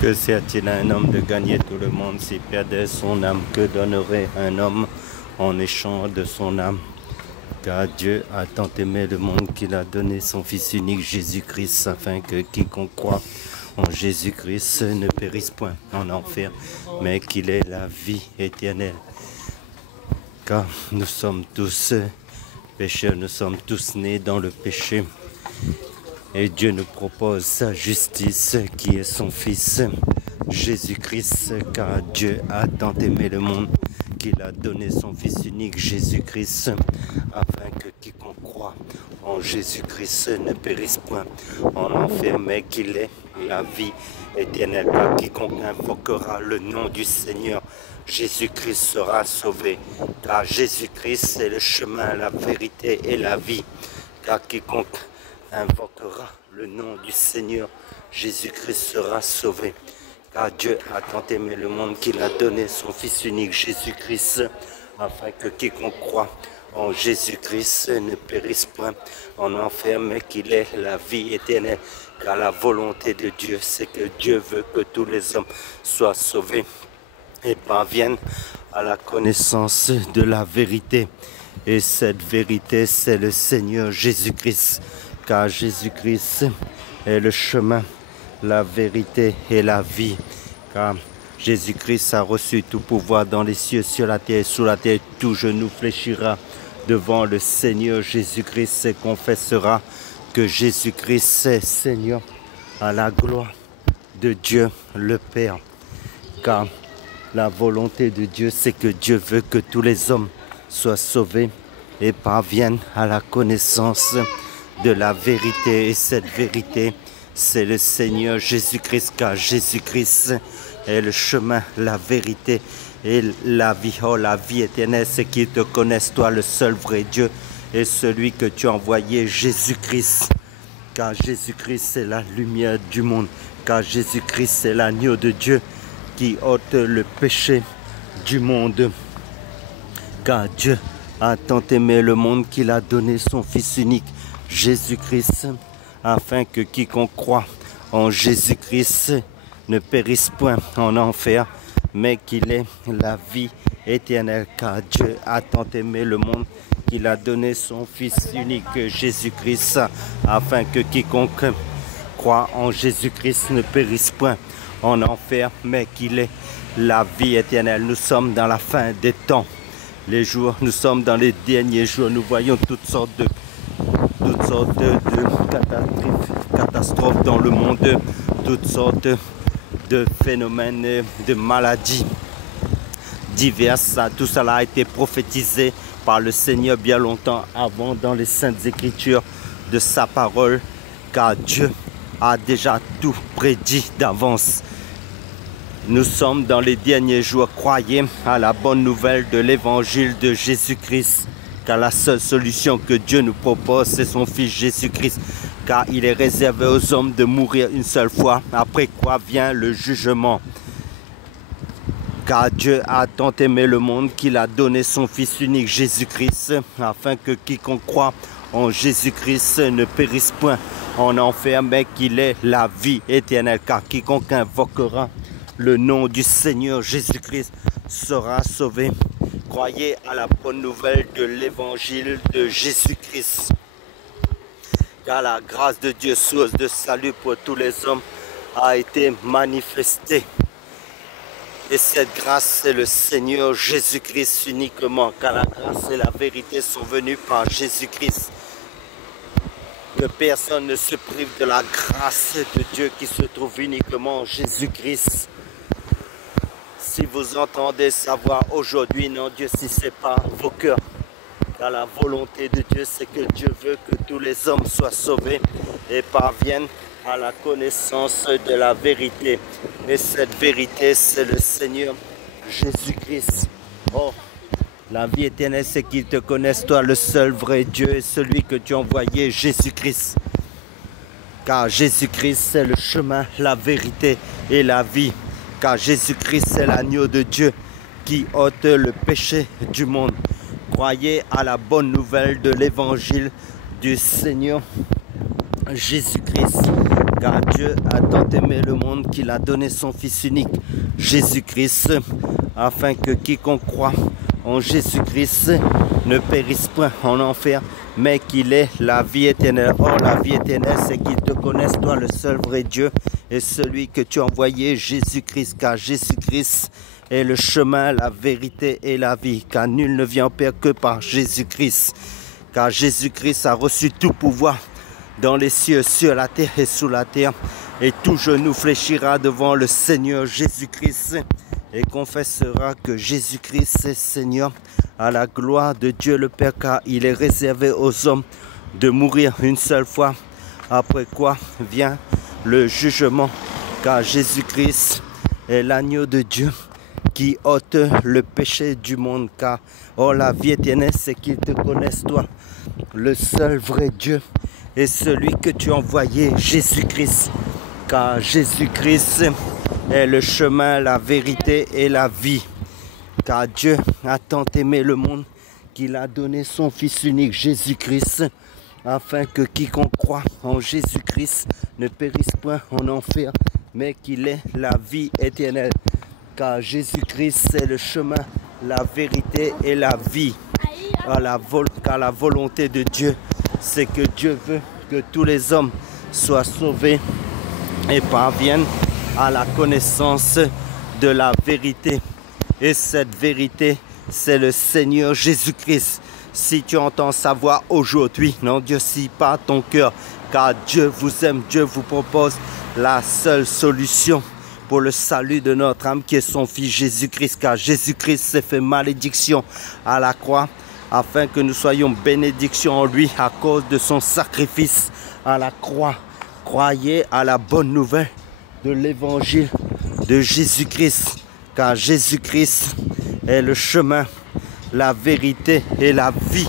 Que sert-il à un homme de gagner tout le monde s'il perdait son âme? Que donnerait un homme en échange de son âme? Car Dieu a tant aimé le monde qu'il a donné son Fils unique Jésus-Christ, afin que quiconque croit en Jésus-Christ ne périsse point en enfer, mais qu'il ait la vie éternelle. Car nous sommes tous pécheurs, nous sommes tous nés dans le péché. Et Dieu nous propose sa justice qui est son Fils Jésus-Christ, car Dieu a tant aimé le monde qu'il a donné son Fils unique Jésus-Christ, afin que quiconque croit en Jésus-Christ ne périsse point en enfer, mais qu'il ait la vie éternelle. Car quiconque invoquera le nom du Seigneur Jésus-Christ sera sauvé, car Jésus-Christ est le chemin, la vérité et la vie. Car quiconque invoquera le nom du Seigneur Jésus-Christ sera sauvé. Car Dieu a tant aimé le monde qu'il a donné son Fils unique Jésus-Christ, afin que quiconque croit en Jésus-Christ ne périsse point en enfer, mais qu'il ait la vie éternelle. Car la volonté de Dieu, c'est que Dieu veut que tous les hommes soient sauvés et parviennent à la connaissance de la vérité. Et cette vérité, c'est le Seigneur Jésus-Christ. Car Jésus-Christ est le chemin, la vérité et la vie. Car Jésus-Christ a reçu tout pouvoir dans les cieux, sur la terre et sous la terre. Tout genou fléchira devant le Seigneur Jésus-Christ et confessera que Jésus-Christ est Seigneur, à la gloire de Dieu le Père. Car la volonté de Dieu, c'est que Dieu veut que tous les hommes soient sauvés et parviennent à la connaissance de la vérité. Et cette vérité, c'est le Seigneur Jésus-Christ, car Jésus-Christ est le chemin, la vérité et la vie. Oh, la vie éternelle, c'est qu'ils te connaissent, toi, le seul vrai Dieu, et celui que tu as envoyé, Jésus-Christ. Car Jésus-Christ est la lumière du monde, car Jésus-Christ est l'agneau de Dieu qui ôte le péché du monde. Car Dieu a tant aimé le monde qu'il a donné son Fils unique, Jésus-Christ, afin que quiconque croit en Jésus-Christ ne périsse point en enfer, mais qu'il ait la vie éternelle. Car Dieu a tant aimé le monde qu'il a donné son Fils unique, Jésus-Christ, afin que quiconque croit en Jésus-Christ ne périsse point en enfer, mais qu'il ait la vie éternelle. Nous sommes dans la fin des temps. Nous sommes dans les derniers jours. Nous voyons toutes sortes de catastrophes dans le monde, toutes sortes de phénomènes, de maladies diverses. Tout cela a été prophétisé par le Seigneur bien longtemps avant dans les Saintes Écritures de sa parole, car Dieu a déjà tout prédit d'avance. Nous sommes dans les derniers jours. Croyez à la bonne nouvelle de l'évangile de Jésus-Christ, car la seule solution que Dieu nous propose, c'est son Fils Jésus-Christ. Car il est réservé aux hommes de mourir une seule fois, après quoi vient le jugement. Car Dieu a tant aimé le monde qu'il a donné son Fils unique Jésus-Christ, afin que quiconque croit en Jésus-Christ ne périsse point en enfer, mais qu'il ait la vie éternelle. Car quiconque invoquera le nom du Seigneur Jésus-Christ sera sauvé. Croyez à la bonne nouvelle de l'évangile de Jésus-Christ. Car la grâce de Dieu, source de salut pour tous les hommes, a été manifestée. Et cette grâce, c'est le Seigneur Jésus-Christ uniquement. Car la grâce et la vérité sont venues par Jésus-Christ. Que personne ne se prive de la grâce de Dieu qui se trouve uniquement en Jésus-Christ. Si vous entendez sa voix aujourd'hui, non Dieu, si ce n'est pas vos cœurs. Car la volonté de Dieu, c'est que Dieu veut que tous les hommes soient sauvés et parviennent à la connaissance de la vérité. Et cette vérité, c'est le Seigneur Jésus-Christ. Oh, la vie éternelle, c'est qu'ils te connaissent, toi, le seul vrai Dieu, et celui que tu as envoyé, Jésus-Christ. Car Jésus-Christ, c'est le chemin, la vérité et la vie. Car Jésus-Christ est l'agneau de Dieu qui ôte le péché du monde. Croyez à la bonne nouvelle de l'évangile du Seigneur Jésus-Christ. Car Dieu a tant aimé le monde qu'il a donné son Fils unique, Jésus-Christ, afin que quiconque croit en Jésus-Christ ne périsse point en enfer, mais qu'il ait la vie éternelle. Or, la vie éternelle, c'est qu'ils te connaissent, toi, le seul vrai Dieu, et celui que tu as envoyé, Jésus-Christ. Car Jésus-Christ est le chemin, la vérité et la vie. Car nul ne vient au Père que par Jésus-Christ. Car Jésus-Christ a reçu tout pouvoir dans les cieux, sur la terre et sous la terre. Et tout genou fléchira devant le Seigneur Jésus-Christ et confessera que Jésus-Christ est Seigneur, à la gloire de Dieu le Père, car il est réservé aux hommes de mourir une seule fois, après quoi vient le jugement. Car Jésus-Christ est l'agneau de Dieu qui ôte le péché du monde. Car la vie éternelle, c'est qu'ils te connaissent, toi, le seul vrai Dieu, et celui que tu as envoyé, Jésus-Christ. Car Jésus-Christ est le chemin, la vérité et la vie. Car Dieu a tant aimé le monde qu'il a donné son Fils unique, Jésus-Christ, afin que quiconque croit en Jésus-Christ ne périsse point en enfer, mais qu'il ait la vie éternelle. Car Jésus-Christ est le chemin, la vérité et la vie. Car la volonté de Dieu, c'est que Dieu veut que tous les hommes soient sauvés et parviennent à la connaissance de la vérité. Et cette vérité, c'est le Seigneur Jésus-Christ. Si tu entends sa voix aujourd'hui, n'endurcis pas ton cœur, car Dieu vous aime, Dieu vous propose la seule solution pour le salut de notre âme, qui est son Fils Jésus-Christ. Car Jésus-Christ s'est fait malédiction à la croix, afin que nous soyons bénédiction en lui à cause de son sacrifice à la croix. Croyez à la bonne nouvelle de l'évangile de Jésus-Christ, car Jésus-Christ est le chemin, la vérité et la vie.